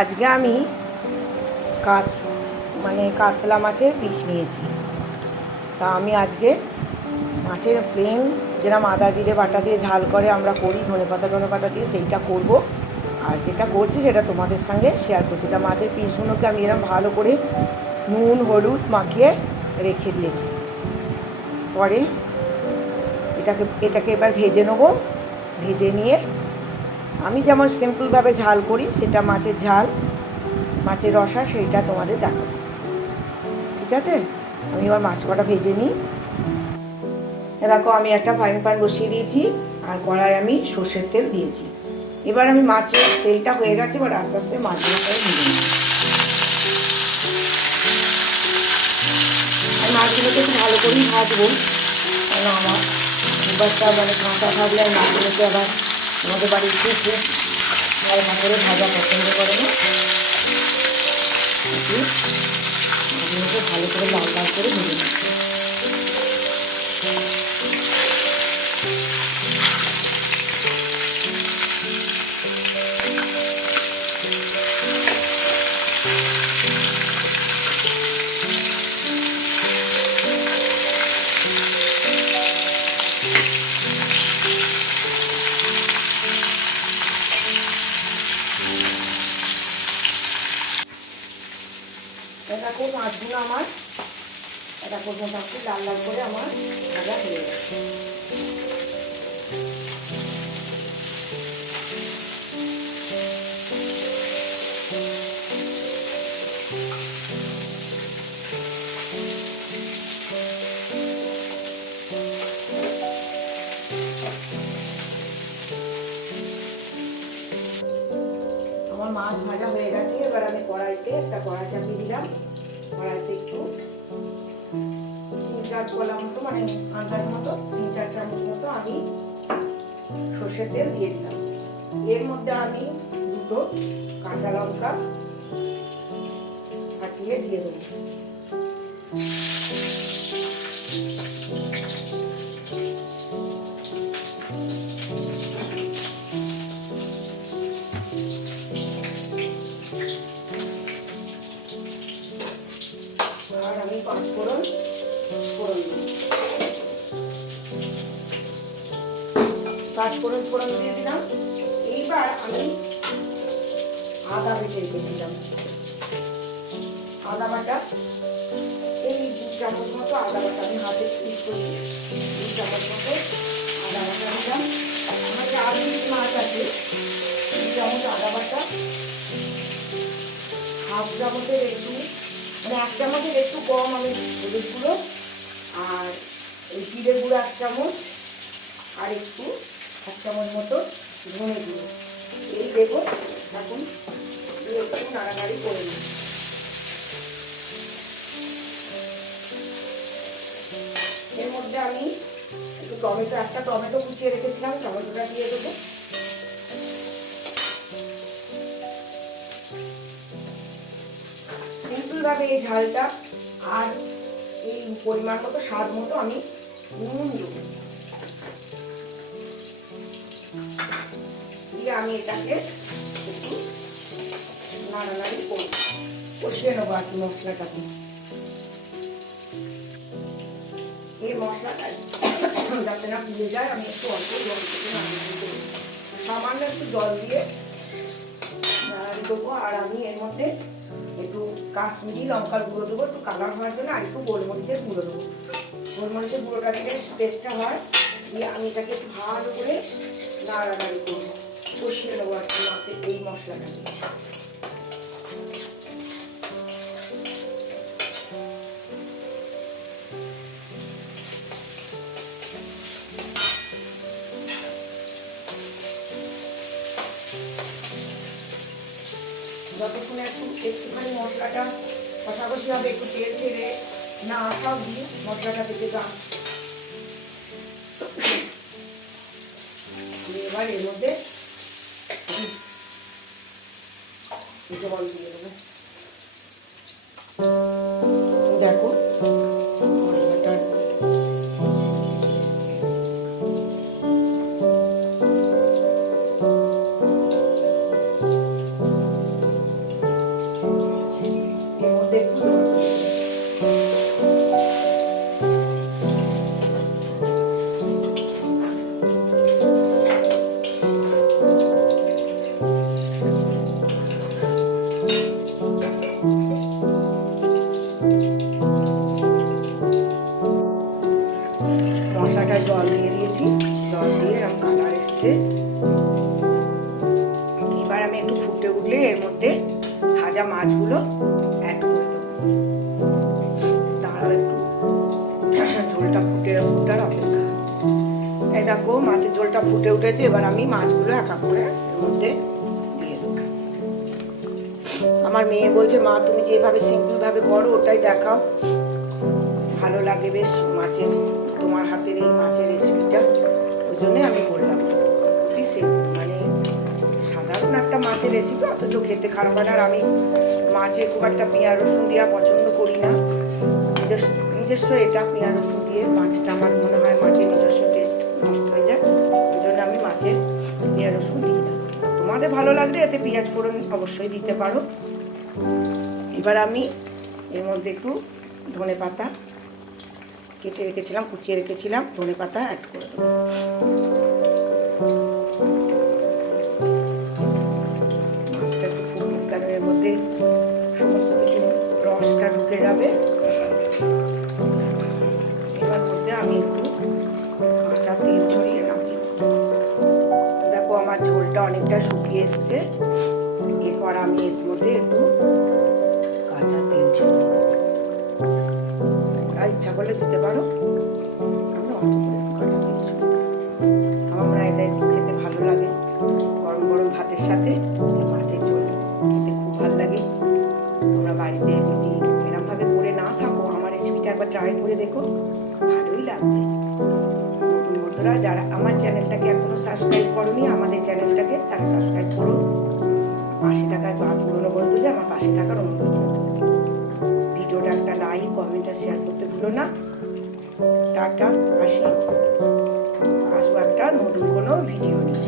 আজকে আমি কাতলা মাছের পিস নিয়েছি। তা আমি আজকে মাছের প্লেন যেরকম আদা জিরে বাটা দিয়ে ঝাল করে আমরা করি ধনেপাতা দিয়ে সেইটা করব। আর যেটা করছি সেটা তোমাদের সঙ্গে শেয়ার করছি। তা মাছের পিসগুলোকে আমি এরকম ভালো করে নুন হলুদ মাখিয়ে রেখে দিয়েছি। পরে এটাকে এবার ভেজে নেবো। ভেজে নিয়ে আমি যেমন সিম্পলভাবে ঝাল করি সেটা মাছের ঝাল মাছের রসা সেইটা তোমাদের দেখাবো। ঠিক আছে, আমি এবার মাছ কটা ভেজে নিই। দেখো আমি একটা ফ্রাইং প্যান বসিয়ে দিয়েছি আর কড়াই আমি সর্ষের তেল দিয়েছি। এবার আমি মাছের তেলটা হয়ে গেছে, এবার আস্তে আস্তে মাছগুলো ভেজে নিই। আর মাছগুলোকে একটু ভালো করেই ভাজবো, কেন আমার ব্যাপারটা কাঁচা থাকলে মাছগুলোকে আবার আমাদের বাড়ির থেকে ভালো না করে ভাজা পছন্দ করে না। মাছগুলোকে ভালো করে লাল লাল করে ভেজে নিই। দেখো মাছগুলো আমার মোটামুটি লাল লাল করে আমার ভাজা হয়ে গেছে। আমার মাছ ভাজা হয়ে গেছে। এবার আমি কড়াইতে একটা কড়াই চাপিয়ে দিলাম। কড়াইতে একটু 3-4 কলা মতো আন্দাজ মতো 3-4 চামচ মতো আমি সর্ষের তেল দিয়ে দিলাম। এর মধ্যে আমি দুটো কাঁচা লঙ্কা ফাটিয়ে দিয়ে দেবো। আর আমি 5 ফোড়ন দিয়ে দিলাম। এইবার আমি আদা বেটে রেখেছিলাম, আদা বাটা এই 2 চামচ মতো আদা বাটা আমি হাতে পিস করি। 2 চামচ মতো আদা বাটা দিলাম। আমার যে 8 পিস মাছ আছে 2 চামচ আদা বাটা, 1/2 চামচের একটু 1 চামচের একটু কম আমি হলুদ গুঁড়ো, আর এই জিরে গুঁড়ো 1 চামচ, আর একটু 1 চামচ মতো ধনে গুঁড়ো। এই দেবো। এখন একটু নাড়ানাড়ি করে নিই। এর মধ্যে আমি একটু একটা টমেটো কুচিয়ে রেখেছিলাম, টমেটোটা দিয়ে দেবো। সিম্পলভাবে এই ঝালটা আর এই পরিমাণ মতো স্বাদ মতো আমি নুন দেবো। দিয়ে আমি এটাকে একটু নাড়ানাড়ি করবো, কষিয়ে নেবো আর কি মশলাটাকে। এই মশলাটা যাতে না পুড়ে যায় আমি একটু অল্প জল থেকে নাড়ানাড়ি করবো, সামান্য একটু জল দিয়ে নাড়ানাড়ি করবো। আর আমি এর মধ্যে একটু কাশ্মীরি লঙ্কার গুঁড়ো দেবো, একটু কালার হওয়ার জন্য, আর একটু গোলমরিচের গুঁড়ো দেবো। গোলমরিচের গুঁড়োটা দিলে টেস্টটা হয়। দিয়ে আমি এটাকে একটু ভালো করে নাড়ানাড়ি করবো, কষিয়ে নেবো আর কি মাছের এই মশলাটাকে। যতক্ষণে একটুখানি মশলাটা কষাকষি হবে, একটু তেল ছেড়ে না আসা অবধি মশলাটা থেকে গাছ। এবার এর মধ্যে জল দিয়ে দেবো। দেখো মশলাটা ফুটলে এর মধ্যে ভাজা মাছগুলো অ্যাড করে দেবো। দাঁড়াও একটু, ঝোলটা ফুটার অপেক্ষা। এই দেখো মাছের ঝোলটা ফুটে উঠেছে, এবার আমি মাছগুলো একা করে এর মধ্যে দিয়ে দেবো। আমার মেয়ে বলছে, মা তুমি যেভাবে সিম্পল ভাবে করো ওটাই দেখাও, ভালো লাগে বেশ মাছের, তোমার হাতের এই মাছের রেসিপিটা, ওই জন্য আমি করলাম। মানে সাধারণ একটা মাছের রেসিপি, অথচ খেতে খারাপ হয় না। আর আমি মাছে খুব একটা পেঁয়াজ রসুন দেওয়া পছন্দ করি না, নিজস্ব এটা পেঁয়াজ রসুন দিয়ে মাছটা আমার মনে হয় মাছের নিজস্ব টেস্ট নষ্ট হয়ে যায়, ওই জন্য আমি মাছের পেঁয়াজ রসুন দিই না। তোমাদের ভালো লাগলে এতে পেঁয়াজ ফোড়ন অবশ্যই দিতে পারো। এবার আমি এর মধ্যে একটু ধনে পাতা কেটে রেখেছিলাম, কুচিয়ে রেখেছিলাম, ধনে পাতা অ্যাড করে দেবো। মাছটা একটু ফুটুক, কারণ এর মধ্যে সমস্ত কিছু রসটা ঢুকে যাবে। এবার মধ্যে আমি একটু কাঁচা তেল ছড়িয়ে নামিয়ে দেখো আমার ঝোলটা অনেকটা শুকিয়ে এসছে। এরপর আমি এর মধ্যে একটু কাঁচা তেল ছড়িয়ে, ইচ্ছা করলে দিতে পারো, আমি অল্প করে একটু কাঁচা তেল ছড়িয়ে। আমার মনে হয় এটা একটু খেতে ভালো লাগে, গরম গরম ভাতের সাথে মাছের ঝোল খেতে খুব ভালো লাগে। তোমরা বাড়িতে যদি এরমভাবে করে না থাকো, আমার রেসিপিটা একবার ট্রাই করে দেখো, ভালোই লাগবে। নতুন বন্ধুরা যারা আমার চ্যানেলটাকে এখনো সাবস্ক্রাইব করোনি, আমাদের চ্যানেলটাকে তারা সাবস্ক্রাইব করো। পাশে থাকার বা পুরোনো বন্ধুদের আমার পাশে থাকার অনুরোধ। ভিডিওটা একটা লাইক, কমেন্ট আর শেয়ার করতে ভুলো না। টাটা, আসবো একটা নতুন কোনো ভিডিও নিয়ে।